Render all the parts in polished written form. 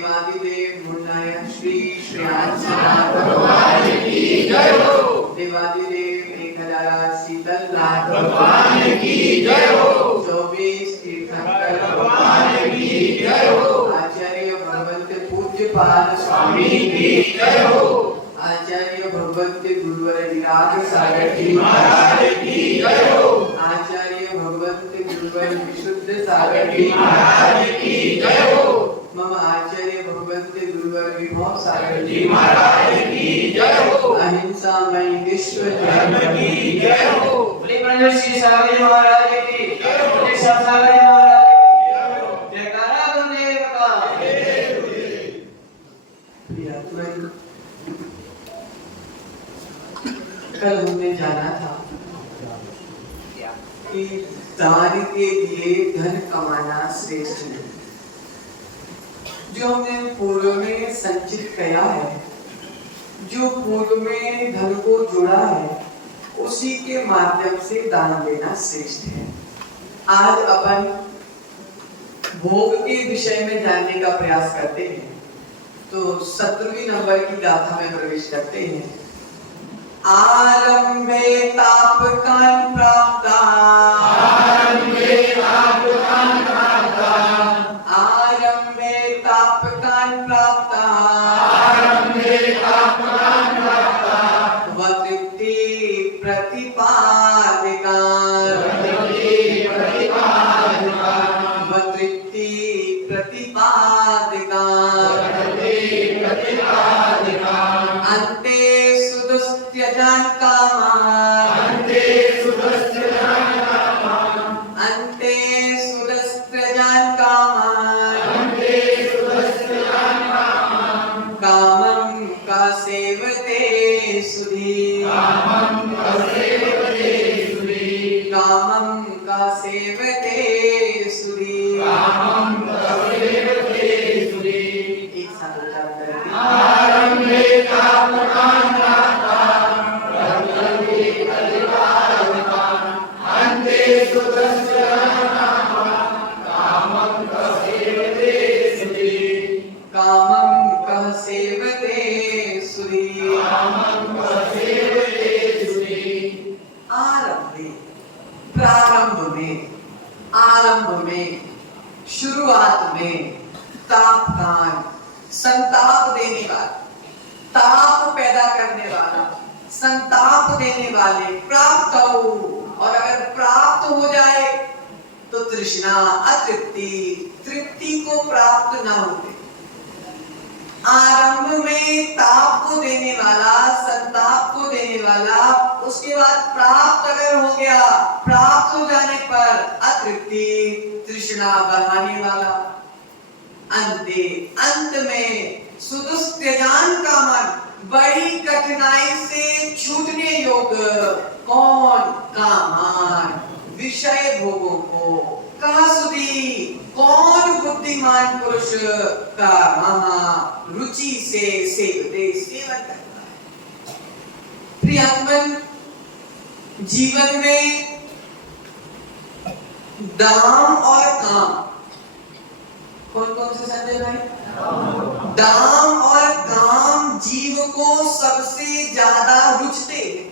देवादिदेव मुन्नाय श्री श्रीनाथ भगवान की जय हो। देवादिदेव 1000 शीतलनाथ भगवान की जय हो। 24 तीर्थंकर भगवान की जय हो। आचार्य भगवंत पूज्यपाद स्वामी की जय हो। आचार्य भगवंत गुरुवर विराट सागर जी महाराज की जय हो। आचार्य भगवंत गुरुवर विशुद्ध सागर जी महाराज की जय हो। मम आचार्य भगवंत गुरुवर विभव सागर जी महाराज की जय हो। अहिंसा मई विश्व धर्म की जय हो। बोले श्री सागर जी महाराज की जय हो। बोले श्याम सागर जी महाराज की जय हो। जयकारा गुरुदेव का। कल हमने जाना था कि दान के लिए धन कमाना श्रेष्ठ है। जो हमने पूर्व में संचित किया है, जो पूर्व में धन को जोड़ा है, उसी के माध्यम से दान देना श्रेष्ठ है। आज अपन भोग के विषय में जानने का प्रयास करते हैं। तो 17वीं नंबर की गाथा में प्रवेश करते हैं। आरंभे तापकान प्राप्ता, आरंभे तापकान प्राप्ता, आरंभे तापकान प्राप्ता, आरंभे तापकान प्राप्ता, वतृप्ति प्रतिपादिका, वतृप्ति प्रतिपादिका, वतृप्ति प्रतिपादिका, वतृप्ति प्रतिपादिका, अन्ते सुदुस्त्यजान कामान, अन्ते सुदुस्त्यजान कामान, अन्ते सुदुस्त्यजान कामान, अन्ते सुदुस्त्यजान कामान, कामं का सेवते सुधी, कामं का सेवते सुधी, कामं का सेवते सुधी, कामं का सेवते सुधी। एक साथ उच्चारण करते हैं। आरंभे तापकान प्राप्ता, प्रत्यंते प्रतिपादिका, अन्ते सुदस्यजान कामान, कामं का सेवते सुधी, कामं का सेवते सुधी, कामं का सेवते सुधी। आरंभे, प्रारंभ में, आरंभ में, शुरुआत में, तापकान, संताप देने वाला, ताप पैदा करने वाला, संताप देने वाले, प्राप्त हो, और अगर प्राप्त हो जाए तो तृष्णा अतृप्ति, तृप्ति को प्राप्त न होते। आरंभ में ताप को देने वाला, संताप को देने वाला, उसके बाद प्राप्त अगर हो गया, प्राप्त हो जाने पर अतृप्ति, तृष्णा बढ़ाने वाला, अंते, अंत में सुदुस्त्यजान कामन, बड़ी कठिनाई से छूटने योग्य, कौन? कामान, विषय भोगों को। कहा सुधी? कौन बुद्धिमान पुरुष? कामः, रुचि से सेवते, सेवन करता है। प्रियंगन, जीवन में दाम और काम, कौन कौन से संजय भाई? दाम और काम जीव को सबसे ज्यादा रुचते हैं।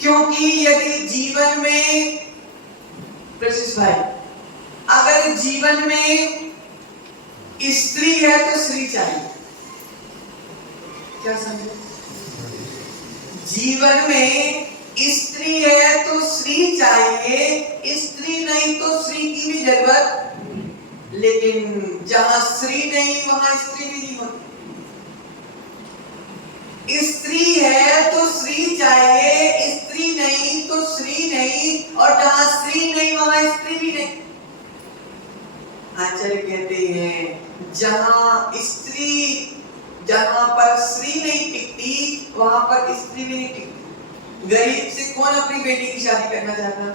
क्योंकि यदि जीवन में, प्रशिष भाई, अगर जीवन में स्त्री है तो श्री चाहिए। क्या समझे? जीवन में स्त्री है तो श्री चाहिए, स्त्री नहीं तो श्री की भी जरूरत। लेकिन जहां श्री नहीं वहां स्त्री भी नहीं होती। स्त्री है तो श्री चाहिए, स्त्री नहीं तो श्री नहीं, और जहां श्री नहीं वहां स्त्री भी नहीं। आचार्य कहते हैं जहां पर श्री नहीं टिकती वहां पर स्त्री भी नहीं टिकती। गरीब से कौन अपनी बेटी की शादी करना चाहता है?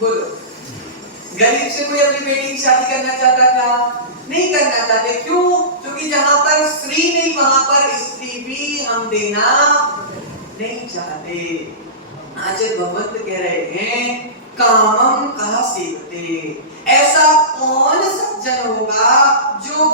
बोलो, गरीब से कोई अपनी बेटी की शादी करना चाहता था? नहीं करना चाहते। क्यों? क्योंकि जहां पर श्री नहीं वहां पर स्त्री भी हम देना नहीं चाहते। आचार्य भगवंत कह रहे हैं कामम कहा सेवते। ऐसा कौन सज्जन होगा जो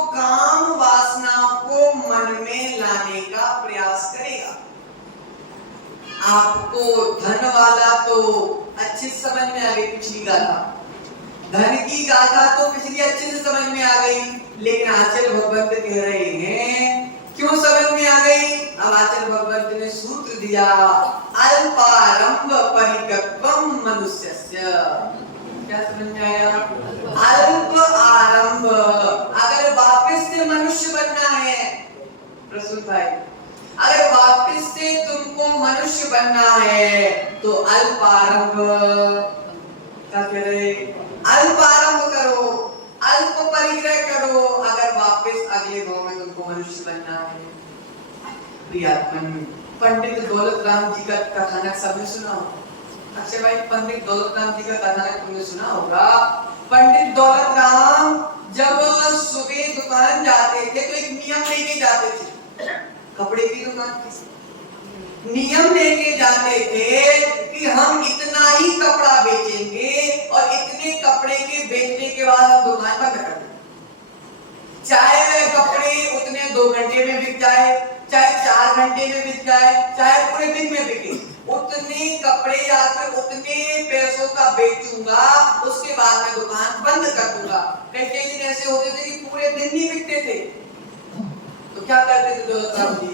धन की गाथा तो पिछली अच्छे से समझ में आ गई, लेकिन आचार्य भगवंत कह रहे हैं क्यों समझ में आ गई? अब आचार्य भगवंत ने सूत्र दिया, अल्पारंभ परिपक्वम मनुष्यस्य। क्या समझ में आया? अल्प आरंभ, अगर वापस से मनुष्य बनना है प्रसून भाई, अगर वापस से तुमको मनुष्य बनना है तो अल्प आरंभ, क्या कह रहे? अल्प आरंभ करो, अल्प परिग्रह करो, अगर वापस अगले भाव में तुमको मनुष्य बनना है। प्रियात्मन, पंडित दौलत राम जी का कथानक सबने सुना होगा। अक्षय भाई, पंडित दौलत राम जी का कथानक तुमने सुना होगा। पंडित दौलत राम जब सुबह दुकान जाते थे तो एक नियम लेके जाते थे, कपड़े की दुकान की नियम लेके जाते थे कि हम इतना ही कपड़ा बेचेंगे और इतने कपड़े के बेचने के बाद हम दुकान बंद कर देंगे। चाहे वे कपड़े उतने 2 घंटे में बिक जाए, चाहे 4 घंटे में बिक जाए, चाहे पूरे दिन में बिके, उतने कपड़े या फिर उतने पैसों का बेचूंगा, उसके बाद मैं दुकान बंद कर दूंगा। कई दिन ऐसे होते थे कि पूरे दिन नहीं बिकते थे, तो क्या करते थे दौलत राम जी?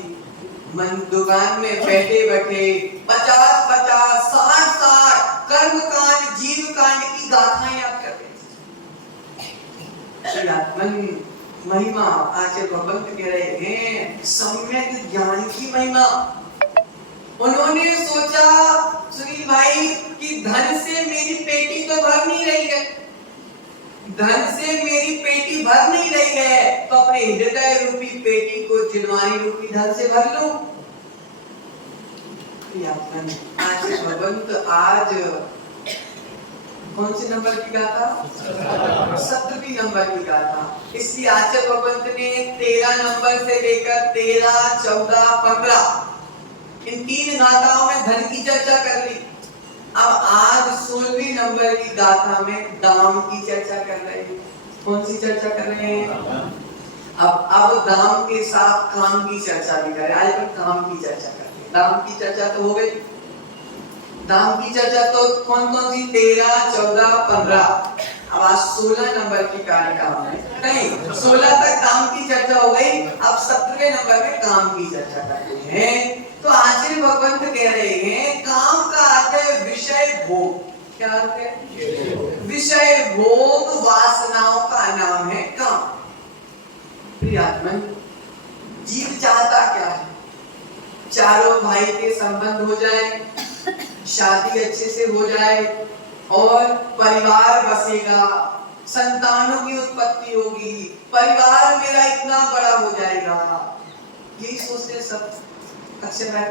दुकान में बैठे बैठे 50-50, 60-60 कर्म कांड जीव कांड की गाथाएं याद करते थे। महिमा आचार्य भगवंत कह रहे हैं, सम्यक ज्ञान की महिमा। उन्होंने सोचा सुनील भाई कि धन से मेरी पेटी तो भर नहीं रही है, धन से मेरी पेटी भर नहीं रही है, तो अपने हृदय रूपी पेटी को जिनवानी रूपी धन से भर लो। आचार्य भगवंत आज कौन से नंबर की गाथा? 17वीं नंबर की गाथा। इसलिए आचार्य भगवंत ने 13 नंबर से लेकर 13, 14, 15 इन 3 गाथाओं में धन की चर्चा कर ली। अब आज 16वीं नंबर की गाथा में दाम की चर्चा कर रहे हैं। कौन सी चर्चा कर रहे हैं? अब दाम के साथ काम की चर्चा भी करें। आज हम काम की चर्चा करते हैं। दाम की चर्चा तो हो गई, दाम की चर्चा तो कौन कौन सी? 13, 14, 15। अब आज 16 नंबर की कारिका में नहीं, 16 तक दाम की चर्चा हो गई। अब 17वें नंबर में काम की चर्चा करते हैं। तो आचार्य भगवंत कह रहे हैं काम का अर्थ है विषय भोग। क्या अर्थ है? विषय भोग वासनाओं का नाम है काम। प्रियात्मन, जीव चाहता क्या है? चारों भाई के संबंध हो जाए, शादी अच्छे से हो जाए और परिवार बसेगा, संतानों की उत्पत्ति होगी, परिवार मेरा इतना बड़ा हो जाएगा। यही सोचते सब, अक्षय भाई,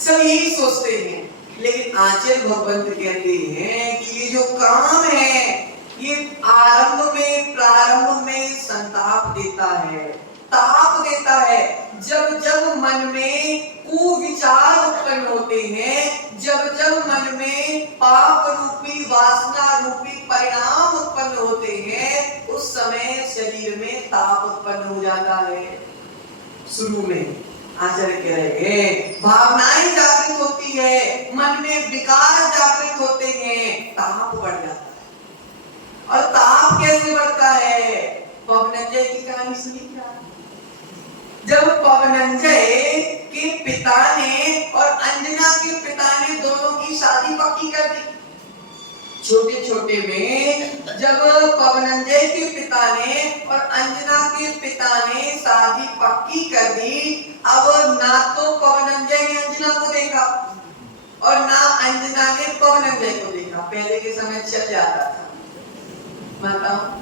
सब यही सोचते हैं। लेकिन आचार्य भगवंत कहते हैं कि ये जो काम है ये आरंभ में, प्रारंभ में संताप देता है, ताप देता है। जब जब मन में कुविचार उत्पन्न होते हैं, जब जब मन में पाप रूपी, वासना रूपी परिणाम उत्पन्न होते हैं, उस समय शरीर में ताप उत्पन्न हो जाता है। शुरू में आचार्य कह रहे हैं भावनाएं जागृत होती है, मन में विकार जागृत होते हैं, ताप बढ़ जाता है। और ताप कैसे बढ़ता है? पवनंजय की कहानी सुनी क्या? जब पवनंजय के पिता ने और अंजना के पिता ने दोनों की शादी पक्की कर दी। छोटे छोटे में जब पवनंजय के पिता ने और अंजना के पिता ने शादी पक्की कर दी, अब ना तो पवनंजय ने अंजना को देखा और ना अंजना ने पवनंजय को देखा। पहले के समय चल जाता था, मतलब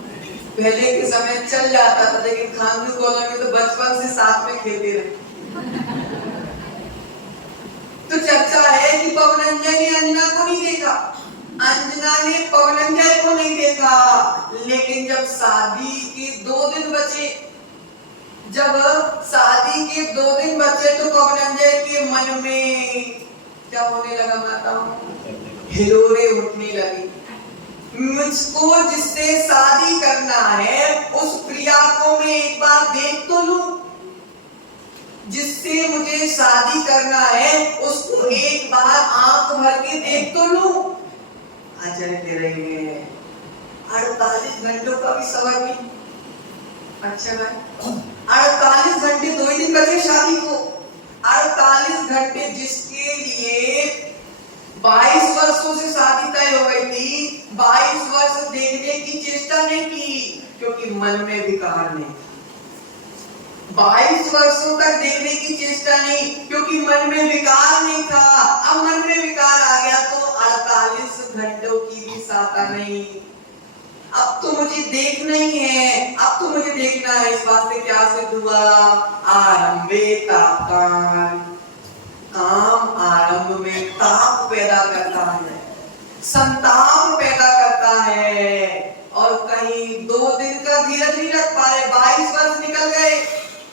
पहले के समय चल जाता था, लेकिन खानपुर कॉलोनी में तो बचपन से साथ में खेलते रहे। तो चर्चा है कि पवनंजय ने अंजना को नहीं देखा, अंजना ने पवनंजय को नहीं देखा। लेकिन जब शादी के 2 दिन बचे, जब शादी के 2 दिन बचे तो पवनंजय के मन में क्या होने लगा? माता हिलोरे उठने लगी। मुझको जिससे शादी करना है उस प्रिया को मैं एक बार देख तो लूं, जिससे मुझे शादी करना है उसको एक बार आंख भर के देख तो लूं। आचार्य कह रहे हैं 48 घंटों का भी सबर नहीं। अच्छा भाई 48 घंटे 2 ही दिन बचे शादी को। 48 घंटे जिसके लिए 22 वर्षों से शादी तय हो गई थी, 22 वर्ष देखने की चेष्टा नहीं की क्योंकि मन में विकार नहीं। 22 वर्षों तक देखने की चेष्टा नहीं क्योंकि मन में विकार नहीं था। अब मन में विकार आ गया तो 48 घंटों की भी साता नहीं। अब तो मुझे देखना ही है, अब तो मुझे देखना है। इस बात से क्या सिद्ध हुआ? आरंभे तापकान, काम आरंभ में ताप पैदा करता है, संताप पैदा करता है। और कहीं 2 दिन का धीरज नहीं रख पा रहे, 22 वर्ष निकल गए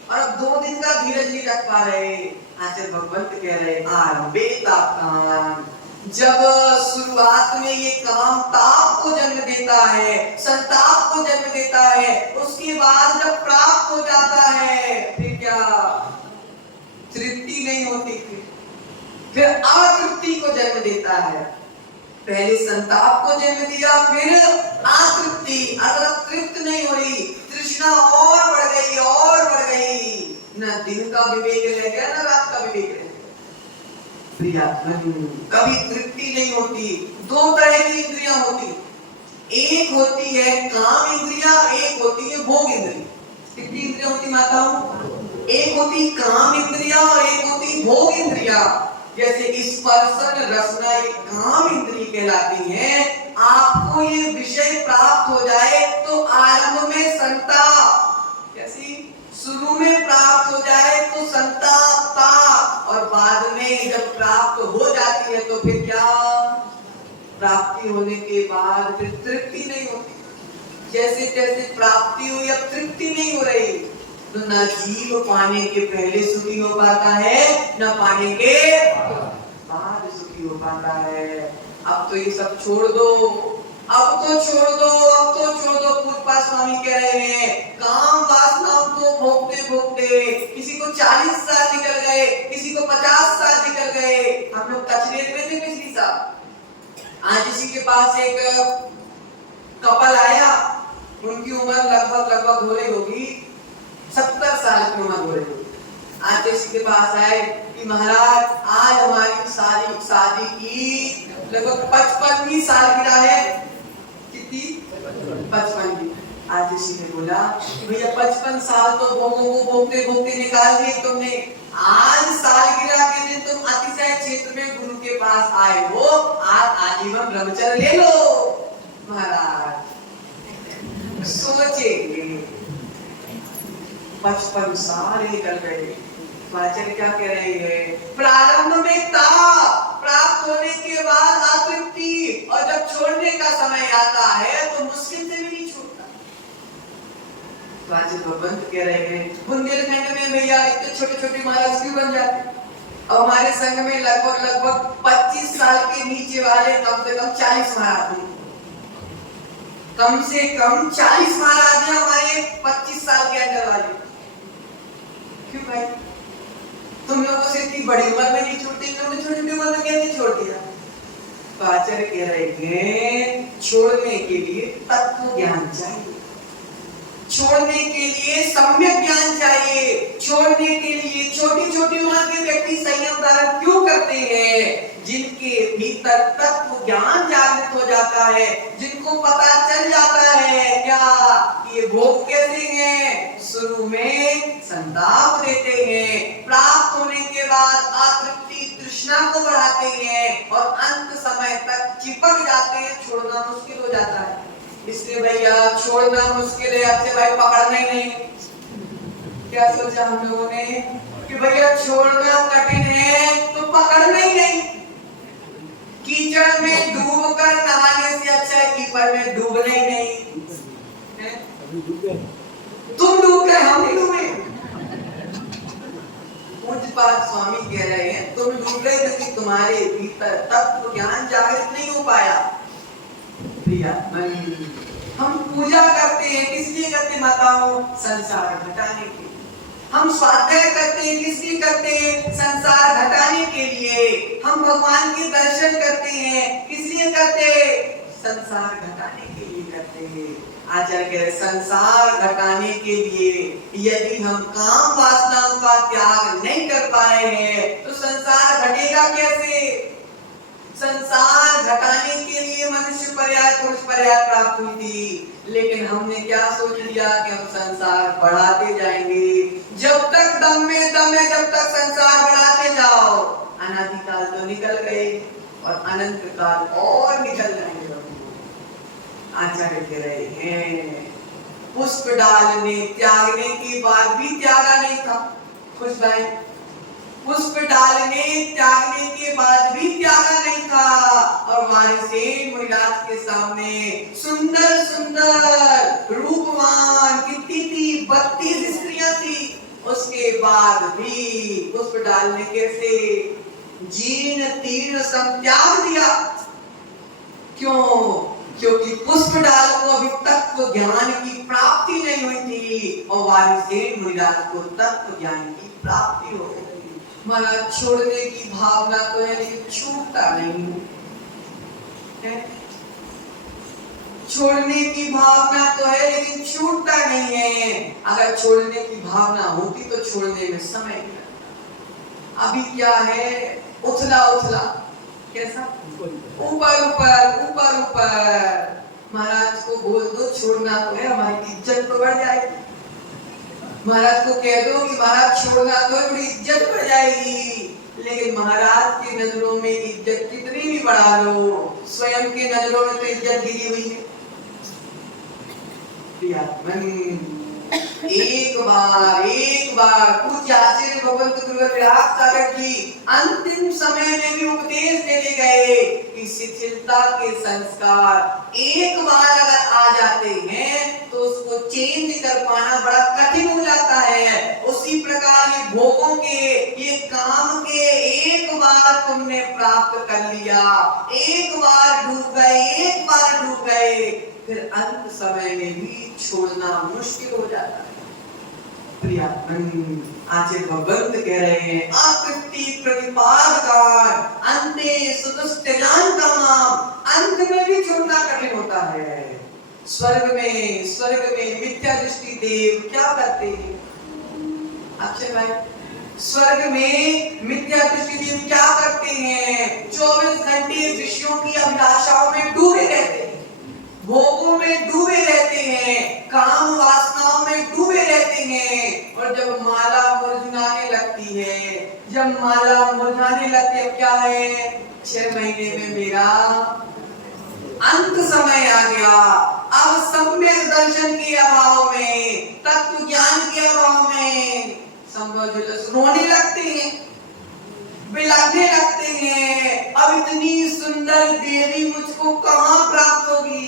और अब 2 दिन का धीरज नहीं रख पा रहे। आचार्य भगवंत कह रहे आरंभे तापकान, जब शुरुआत में ये काम ताप को जन्म देता है, संताप को जन्म देता है, उसके बाद जब प्राप्त हो जाता है फिर क्या? तृप्ति नहीं होती, फिर अतृप्ति को जन्म देता है। पहले संताप को जन्म दिया, फिर अतृप्ति, अर्थात तृप्त नहीं हो रही, तृष्णा और बढ़ गई और बढ़ गई। न दिन का विवेक रह गया, न रात का विवेक रह गया। कभी तृप्ति नहीं होती। 2 तरह की इंद्रियां होती, एक होती है काम इंद्रिया, एक होती है भोग इंद्रिया। कितनी इंद्रियां होती माताओं? एक होती काम इंद्रिया और एक होती भोग इंद्रिया। जैसे स्पर्शन रसना ये काम इंद्रिय कहलाती है। आपको ये विषय प्राप्त हो जाए तो आरंभ में संताप, कैसी? शुरू में प्राप्त हो जाए तो संताप ताप, और बाद में जब प्राप्त हो जाती है तो फिर क्या? प्राप्ति होने के बाद फिर तृप्ति नहीं होती। जैसे जैसे प्राप्ति हुई अब तृप्ति नहीं हो रही, तो न जीव पाने के पहले सुखी हो पाता है, न पाने के बाद सुखी हो पाता है। अब तो ये सब छोड़ दो, अब तो छोड़ दो, अब तो छोड़ दो। पूर्वपाद स्वामी कह रहे हैं काम वासना को भोगते भोगते किसी को 40 साल निकल गए, किसी को 50 साल निकल गए। हम लोग कचरेर में थे पिछली साल। आज किसी के पास एक कपल आया, उनकी उम्र लगभग हो रही होगी 70 साल की उम्र हो रही होगी। आज किसी के पास आए कि महाराज आज हमारी शादी की लगभग 55वीं सालगिरह है। कितनी? 55वीं। आज किसी ने बोला भैया 55 साल तो भोगते भोगते निकाल दिए तुमने, आज सालगिरह के दिन तुम अतिशय क्षेत्र में गुरु के पास आए हो, आज आजीवन ब्रह्मचर्य ले लो। महाराज सोचेंगे 55 साल निकल गए। आचार्य क्या कह रहे हैं? प्रारंभ में ताप, प्राप्त होने के बाद अतृप्ति, और जब छोड़ने का समय आता है तो मुश्किल से भी नहीं छूटता। तो आचार्य भगवंत कह रहे हैं बुंदेलखंड में भैया इतने छोटे छोटे महाराज क्यों बन जाते? अब हमारे संघ में लगभग 25 साल के नीचे वाले कम से कम 40 महाराज हैं। कम से कम 40 महाराज हैं हमारे 25 साल के अंदर वाले। क्यों भाई? तुम लोगों से इतनी बड़ी उम्र में नहीं छोड़ते, छोटी छोटी उम्र में कैसे छोड़ दिया? तो आचार्य कह रहे हैं छोड़ने के लिए तत्व ज्ञान चाहिए, छोड़ने के लिए सम्यक ज्ञान चाहिए। छोड़ने के लिए छोटी छोटी उम्र के व्यक्ति संयम धारण क्यों करते हैं? जिनके भीतर तत्व ज्ञान जागृत हो जाता है, जिनको पता चल जाता है क्या कि ये भोग कैसे हैं, शुरू में संताप देते हैं, प्राप्त होने के बाद अतृप्ति तृष्णा को बढ़ाते हैं और अंत समय तक चिपक जाते हैं, छोड़ना मुश्किल हो जाता है। इसलिए भैया छोड़ना मुश्किल है, अच्छे भाई पकड़ना ही नहीं। क्या सोचा हम लोगों ने कि भैया छोड़ना कठिन है तो पकड़ना ही नहीं। कीचड़ में डूब कर नहाने से अच्छा है कीचड़ में डूबना ही नहीं। तुम डूब गए, हम नहीं डूबे। पूज्यपाद स्वामी कह रहे हैं तुम डूब गए क्योंकि तुम्हारे भीतर तत्व ज्ञान जागृत नहीं हो पाया। प्रिया हम पूजा करते हैं, किस लिए करते माताओं? संसार घटाने के लिए। हम स्वाध्याय करते हैं, किस लिए करते हैं? संसार घटाने के लिए। हम भगवान के दर्शन करते हैं, किस लिए करते हैं? संसार घटाने के लिए करते करते। आचार्य कह रहे संसार घटाने के लिए यदि हम काम वासनाओं का त्याग नहीं कर पा रहे हैं तो संसार घटेगा कैसे? संसार घटाने के लिए मनुष्य पर्याय पुरुष पर्याय प्राप्त हुई थी, लेकिन हमने क्या सोच लिया कि हम संसार बढ़ाते जाएंगे। जब तक दम में दम है, जब तक संसार बढ़ाते जाओ। अनादिकाल तो निकल गए और अनंत काल और निकल जाएंगे। आचार्य कह रहे हैं पुष्प डालने त्यागने के बाद भी त्यागा नहीं था। खुश भाई, पुष्प डालने त्यागने के बाद भी त्यागा नहीं था। और मानसेन मुनिराज के सामने सुंदर सुंदर रूपवान कितनी थी, 32 स्त्रियां थी। उसके बाद भी पुष्प डालने कैसे जीर्ण तीर्ण सब त्याग दिया। क्यों? क्योंकि पुष्प डाल को अभी तत्व ज्ञान की प्राप्ति नहीं हुई थी और वारिसेन मुनिराज को तत्व ज्ञान की प्राप्ति हो गई। महाराज छोड़ने की भावना तो है लेकिन छूटता नहीं है। छोड़ने की भावना तो है लेकिन छूटता नहीं है। अगर छोड़ने की भावना होती तो छोड़ने में समय नहीं लगता। अभी क्या है, उथला उथला, कैसा ऊपर ऊपर ऊपर ऊपर। महाराज को बोल दो छोड़ना तो है, हमारी इज्जत तो बढ़ जाएगी। महाराज को कह दो कि महाराज छोड़ना तो है, बड़ी इज्जत बढ़ जाएगी। लेकिन महाराज की नजरों में इज्जत कितनी भी बढ़ा लो, स्वयं की नजरों में तो इज्जत गिरी हुई है। एक बार पूज्य आचार्य भगवंत गुरुवर विराट सागर जी अंतिम समय में भी उपदेश देने गए कि शिथिलता के संस्कार एक बार अगर आ जाते हैं तो उसको चेंज कर पाना बड़ा कठिन हो जाता है। उसी प्रकार ये भोगों के, ये काम के एक बार तुमने प्राप्त कर लिया, एक बार डूब गए, फिर अंत समय में भी छोड़ना मुश्किल हो जाता है। आचार्य भगवंत कह रहे हैं आकृति प्रतिपादकान अंते सुतुष्टजानताम, अंत में भी छोड़ना कठिन होता है। स्वर्ग में मिथ्या दृष्टि देव क्या करते हैं? अक्षय भाई, स्वर्ग में मिथ्या दृष्टि देव क्या करते हैं? 24 घंटे विषयों की अभिलाषाओं में डूबे रहते हैं, भोगों में डूबे रहते हैं, काम वासनाओं में डूबे रहते हैं। और जब माला मुरझाने लगती है, क्या है? 6 महीने में मेरा अंत समय आ गया। अब सम्यक दर्शन के अभाव में, तत्व ज्ञान के अभाव में समझो रोने लगते हैं, बिलखने लगते हैं। अब इतनी सुंदर देवी मुझको कहां प्राप्त होगी?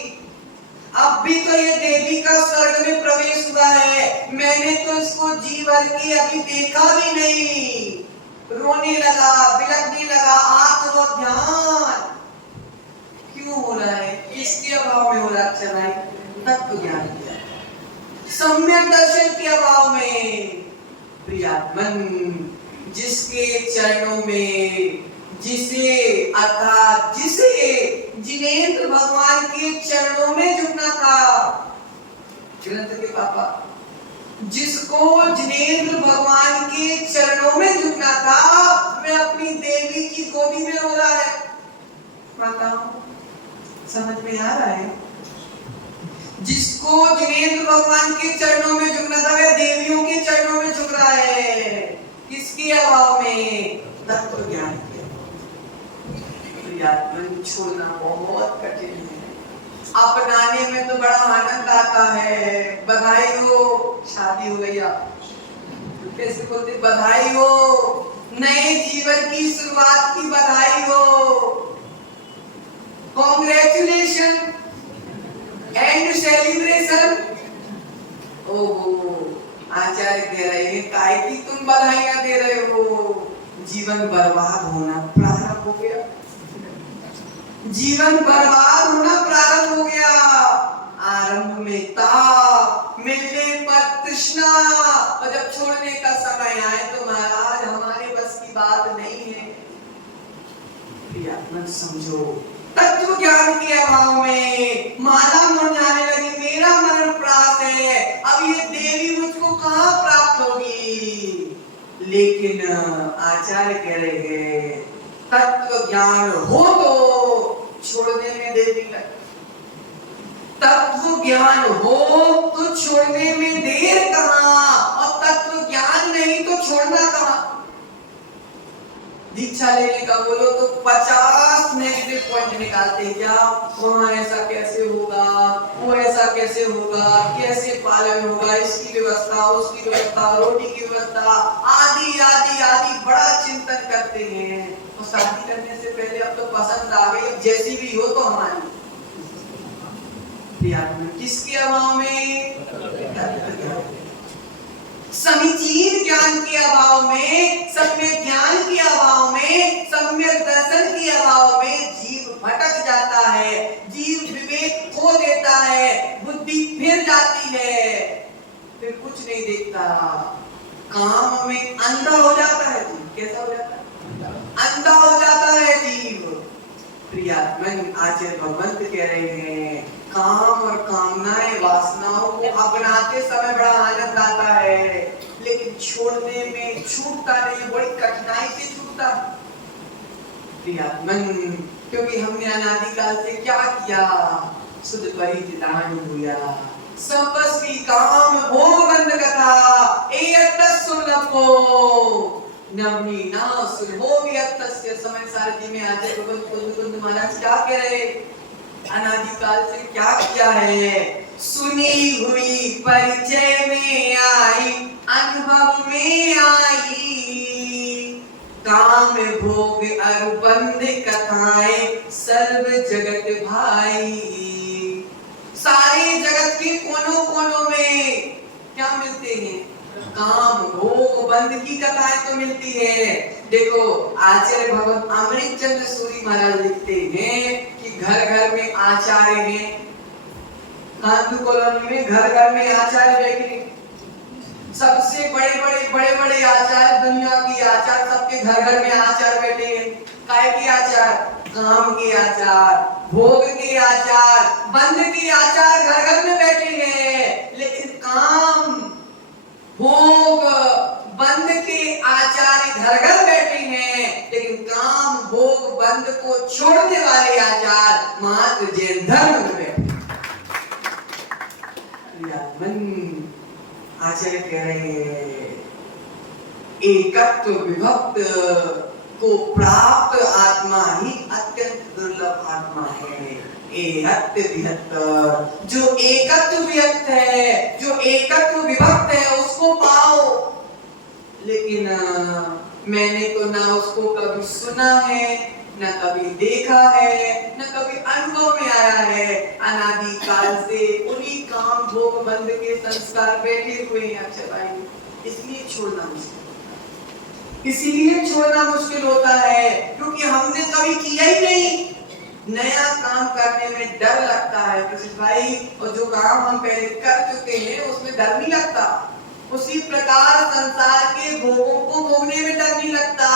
अब भी तो ये देवी का स्वर्ग में प्रवेश हुआ है, मैंने तो इसको जी भर के अभी देखा भी नहीं। रोने लगा, बिलखने लगा। आत्म ध्यान क्यों हो रहा है? किसके अभाव में हो रहा है? भाई तत्व ज्ञान के, सम्यक दर्शन के अभाव में। प्रियात्मन, जिसके चरणों में जिसे जिनेंद्र भगवान के चरणों में झुकना था, ग्रंथ के पापा, जिसको जिनेंद्र भगवान के चरणों में झुकना था, मैं अपनी देवी की गोदी में रो रहा है। माता समझ में आ रहा है? जिसको जिनेंद्र भगवान के चरणों में झुकना था, वह देवियों के चरणों में झुक रहा है। किसके अभाव में? तत्व ज्ञान के। छोड़ना बहुत कठिन है। अपनाने में तो बड़ा आनंद आता है। बधाई हो, शादी हो गई, आप कैसे बोलते? बधाई हो, नए जीवन की शुरुआत की बधाई हो, कॉन्ग्रेचुलेशन एंड सेलिब्रेशन। ओहो, आचार्य कह रहे हैं काय की तुम बधाइयां दे रहे हो? जीवन बर्बाद होना प्रारंभ हो गया, जीवन बर्बाद होना प्रारंभ हो गया। आरंभ में ताप, मिलने पर तृष्णा, और जब छोड़ने का समय आए तो महाराज हमारे बस की बात नहीं है। प्रियात्मक समझो, तत्व ज्ञान के अभाव में माला मुरझाने लेकिन आचार्य कह रहे हैं तत्व ज्ञान हो तो छोड़ने में देर नहीं लगती। तत्व ज्ञान हो तो छोड़ने में देर कहां, और तत्व ज्ञान नहीं तो छोड़ना कहां। दीक्षा लेने का बोलो तो 50 नेगेटिव पॉइंट निकालते हैं। क्या वहां ऐसा कैसे होगा, वो ऐसा कैसे होगा, कैसे पालन होगा, इसकी व्यवस्था, उसकी व्यवस्था, रोटी की व्यवस्था, आदि आदि आदि बड़ा चिंतन करते हैं। और शादी करने से पहले अब तो पसंद आ गई, अब जैसी भी हो तो हमारी। किसके अभाव में, समीचीन ज्ञान के अभाव में, सम्यक ज्ञान के अभाव में, सम्यक दर्शन के अभाव में जीव भटक जाता है, जीव विवेक खो देता है, बुद्धि फिर जाती है, फिर कुछ नहीं देखता, काम में अंधा हो जाता है। कैसा हो जाता है, अंधा हो जाता है जीव। प्रियात्मन आचार्य भगवंत कह रहे हैं काम और कामनाएं वासनाओं को अपनाते समय बड़ा आनंद आता है, लेकिन छोड़ने में छूटता नहीं, बड़ी कठिनाई से छूटता। प्रियात्मन क्योंकि हमने अनादिकाल से क्या किया, सुध परिचितान हुआ, संपस्वी काम भोग बंद कथा एयत सुलभो नवनी ना सुलभो यत्तस्य। समय सारथी में आचार्य कुंद महाराज क्या कह रहे, अनादिकाल से क्या किया है, सुनी हुई परिचय में आई, अनुभव में आई, काम भोग अनुबंध कथाएं सर्व जगत भाई। सारे जगत के कोनों कोनों में क्या मिलते हैं, काम भोग बंध की कथाएं तो मिलती है। देखो आचार्य भगवत अमृत चंद्र सूरी महाराज लिखते हैं कि घर घर में आचार्य हैं, कानपुर कॉलोनी में घर घर में आचार्य बैठे, सबसे बड़े बड़े आचार्य, दुनिया की आचार्य, सबके घर घर में आचार्य बैठे हैं। काय के आचार्य, काम के आचार्य, भोग के आचार्य, बंध के आचार्य घर घर में बैठे हैं, लेकिन काम भोग बंध के आचार्य घर घर बैठे हैं, लेकिन काम भोग बंध को छोड़ने वाले आचार्य मात्र जैन धर्म में बैठे। आचार्य कह रहे हैं एकत्व विभक्त को प्राप्त आत्मा ही अत्यंत दुर्लभ आत्मा है। जो एकत्व विभक्त है, जो एकत्व विभक्त है उसको पाओ, लेकिन मैंने तो ना उसको कभी सुना है, न कभी देखा है, न कभी अनुभव में आया है। अनादि काल से उन्हीं काम भोग बंध के संस्कार बैठे हुए हैं अक्षय भाई, इसलिए छोड़ना मुश्किल, इसीलिए छोड़ना मुश्किल होता है क्योंकि हमने कभी किया ही नहीं। नया काम करने में डर लगता है प्रसिद्ध भाई, और जो काम हम पहले कर चुके हैं उसमें डर नहीं लगता। उसी प्रकार संसार के भोगों को भोगने में डर नहीं लगता।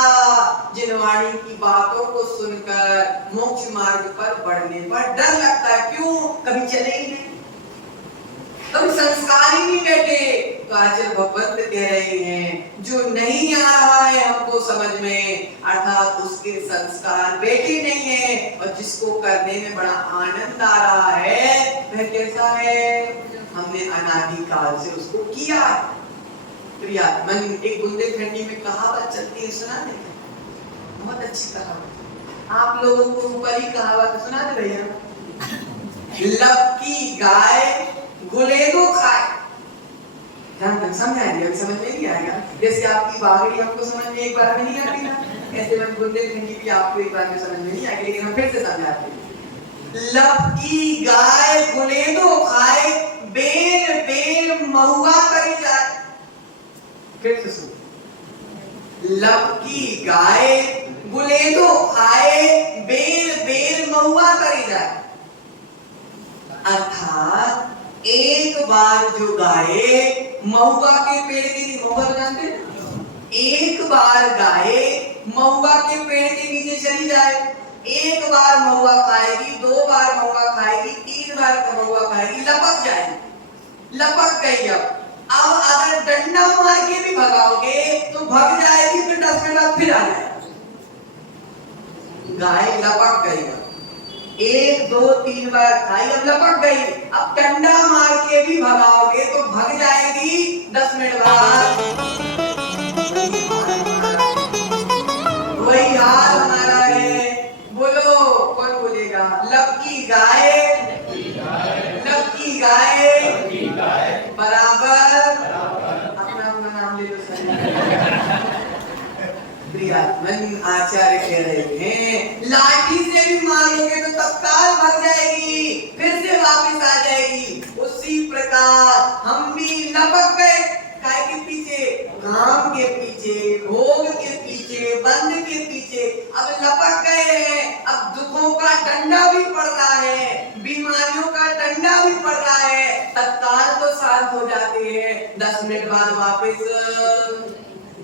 जिनवाणी की बातों को सुनकर मोक्ष मार्ग पर बढ़ने पर डर लगता है। क्यों? कभी चले ही नहीं, कभी संस्कार ही नहीं बैठे। तो आचार्य भगवंत कह रहे हैं जो नहीं आ रहा है हमको समझ में, अर्थात उसके संस्कार बैठे नहीं है, और जिसको करने में बड़ा आनंद आ रहा है वह कैसा है, हमने अनादि काल से उसको किया है। प्रियात्मन एक बुंदेलखंडी में कहावत चलती है, सुना दे, बहुत अच्छी कहावत, आप लोगों को ऊपर ही कहावत सुना दे भैया। लब की गाय गुलेदो खाए, समझ समझ में नहीं आएगा। जैसे आपकी बागड़ी हमको समझ में एक बार में नहीं आती ना, ऐसे मैं बुंदेलखंडी भी आपको एक बार में समझ में नहीं आएगी, लेकिन हम फिर से समझाते हैं। लब की गाय गुलेदो खाए, बेल बेल महुआ करी जाए। फिर से सुनो, लब की गाय गुलेदो खाए, बेल बेल महुआ करी जाए। अर्थात एक बार जो गाय महुआ के पेड़ के नीचे, महुआ जानते हैं, एक बार गाय महुआ के पेड़ के नीचे चली जाए, एक बार महुआ खाएगी, 2 बार महुआ खाएगी, 3 बार महुआ खाएगी, लपक जाएगी, लपक गई। अब अब अगर डंडा मार के भी भगाओगे तो भग जाएगी, तो 10 मिनट बाद फिर आ जाएगी। गाय लपक गई, 1 2 3 बार खाई, अब लपक गई। अब डंडा मार के भी भगाओगे तो भग जाएगी 10 मिनट बाद। वही हाल हमारा है। बोलो, कौन बोलेगा? लपकी गाय, लपकी गाय बराबर अपना अपना नाम ले लो सर। प्रियात्मन आचार्य कह रहे हैं, लाठी से भी मारोगे तो तत्काल भग जाएगी, फिर से वापस आ जाएगी। उसी प्रकार हम भी लपक गए, काय के पीछे? काम के पीछे, भोग के पीछे, बंद के पीछे। अब लपक गए हैं, अब दुखों का डंडा भी पड़ रहा है, बीमारियों का डंडा भी पड़ रहा है। तत्काल तो शांत हो जाते हैं, 10 मिनट बाद वापस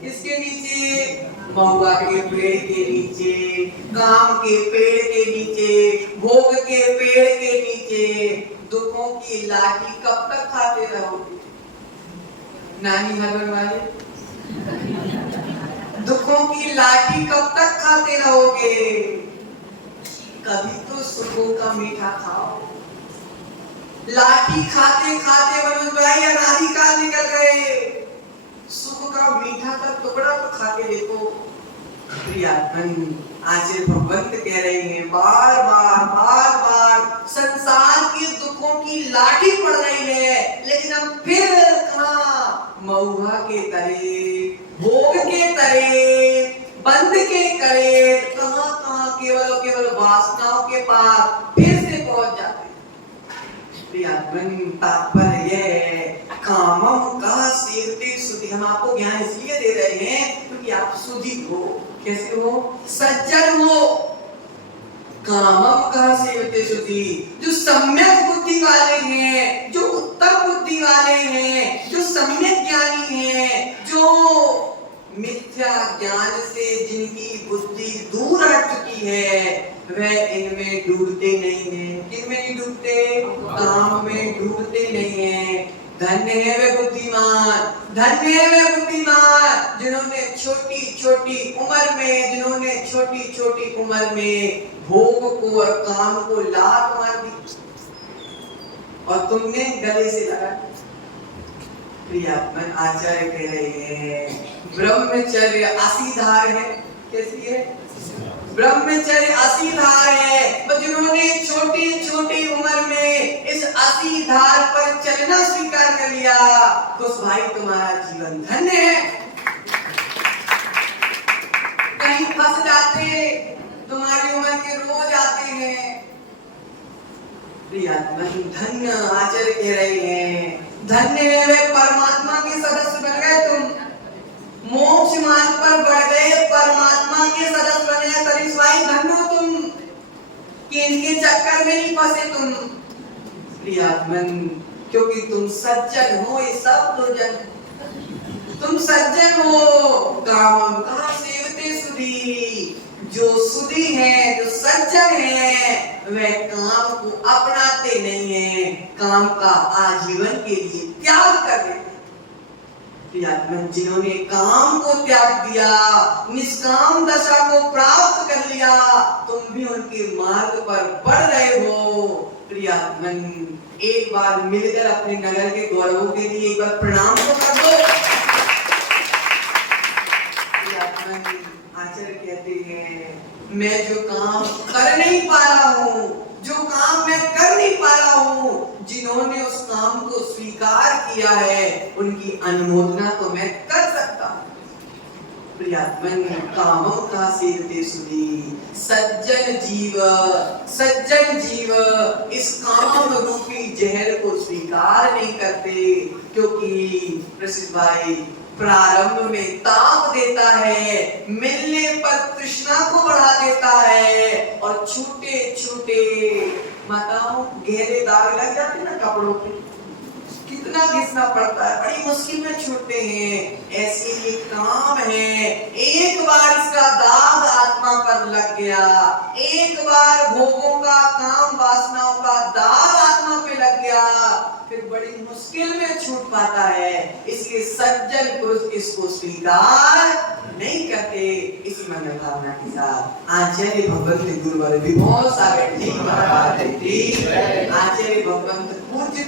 इसके नीचे, महुआ के पेड़ के नीचे, काम के पेड़ के नीचे, भोग के पेड़ के नीचे। दुखों की लाठी कब तक खाते रहोगे? नानी हरवन वाले, दुखों की लाठी कब तक खाते रहोगे? कभी तो सुखों का मीठा खाओ। लाठी खाते खाते मनोज भाई अनादिकाल निकल गए, सुख का मीठा का टुकड़ा तो खा के देखो। प्रियात्मन आचार्य भगवंत कह रहे हैं, बार बार संसार के दुखों की लाठी पड़ रही है, लेकिन हम फिर कहाँ? महुआ के तरे, भोग के तरे, बंद के करे, कहाँ केवल वासनाओं के पास फिर से पहुंच जाते। प्रियात्मन तात्पर्य है, कामम का सेवते सुधि। हम आपको ज्ञान इसलिए दे रहे हैं क्योंकि आप सुधि हो। कैसे हो? सज्जन हो। कामम का सेवते सुधि, जो सम्यक बुद्धि वाले हैं, जो उत्तम बुद्धि वाले हैं, जो सम्यक ज्ञानी हैं, जो मिथ्या ज्ञान से जिनकी बुद्धि दूर हट चुकी है, वह इनमें डूबते नहीं हैं। किनमें नहीं डूबते? काम में डूबते नहीं हैं। धन्य है वे बुद्धिमान, धन्य है वे बुद्धिमान जिन्होंने छोटी छोटी उम्र में, जिन्होंने छोटी छोटी उम्र में भोग को और काम को लात मार दी और तुमने गले से लगा। प्रियात्मन आचार्य कह रहे हैं, ब्रह्मचर्य असीधार है। कैसी है? ब्रह्मचर्य असीधार है। तो जिन्होंने छोटी छोटी उम्र में इस असीधार पर चलना स्वीकार कर लिया, तो भाई तुम्हारा जीवन धन्य है। कहीं फंस जाते, तुम्हारी उम्र के रोज आते हैं। प्रियात्मन धन्य आचार्य कह रहे हैं, धन्य है वे परमात्मा के सदस्य बन गए तुम, मोक्ष मार्ग पर बढ़ गए, परमात्मा के सदस्य बने। तभी स्वाई धन्य हो तुम कि इनके चक्कर में नहीं फंसे तुम। प्रियात्मन क्योंकि तुम सज्जन हो, ये सब तो जन तुम सज्जन हो। कामम कहाँ सेवते सुधी, जो सुधी है, जो सज्जन है, वह काम को अपनाते नहीं है, काम का आजीवन के लिए त्याग कर देते। प्रियात्मन जिन्होंने काम को त्याग दिया, निष्काम दशा को प्राप्त कर लिया, तुम भी उनके मार्ग पर बढ़ रहे हो। प्रियात्मन एक बार मिलकर अपने नगर के गौरवों के लिए एक बार प्रणाम तो कर दो। प्रियात्मन आचार्य कहते हैं, मैं जो काम कर नहीं पा रहा हूँ, जो काम मैं कर नहीं पा रहा हूँ, जिन्होंने उस काम को स्वीकार किया है, उनकी अनुमोदना तो मैं कर सकता हूँ। प्रियात्मन कामों का सेवते सुधी, सज्जन जीव इस काम रूपी जहर को स्वीकार नहीं करते, क्योंकि प्रसिद्ध भाई प्रारंभ में ताप देता है, मिलने पर तृष्णा को बढ़ा देता है, और छोटे छोटे माताओं गहरे दाग लग जाते ना कपड़ों पे, कितना घिसना पड़ता है, बड़ी मुश्किल में छूटते हैं। ऐसे ये काम है, एक बार इसका दाग आत्मा पर लग गया, एक बार भोगों का काम वासनाओं का दाग आत्मा पे लग गया, फिर बड़ी मुश्किल में छूट पाता है, इसलिए सज्जन पुरुष इसको स्वीकार नहीं करते। इसी मन भावना के साथ आचार्य भगवंत गुरुवर विभो सागर जी महाराज की आचार्य भगवंत पूज्य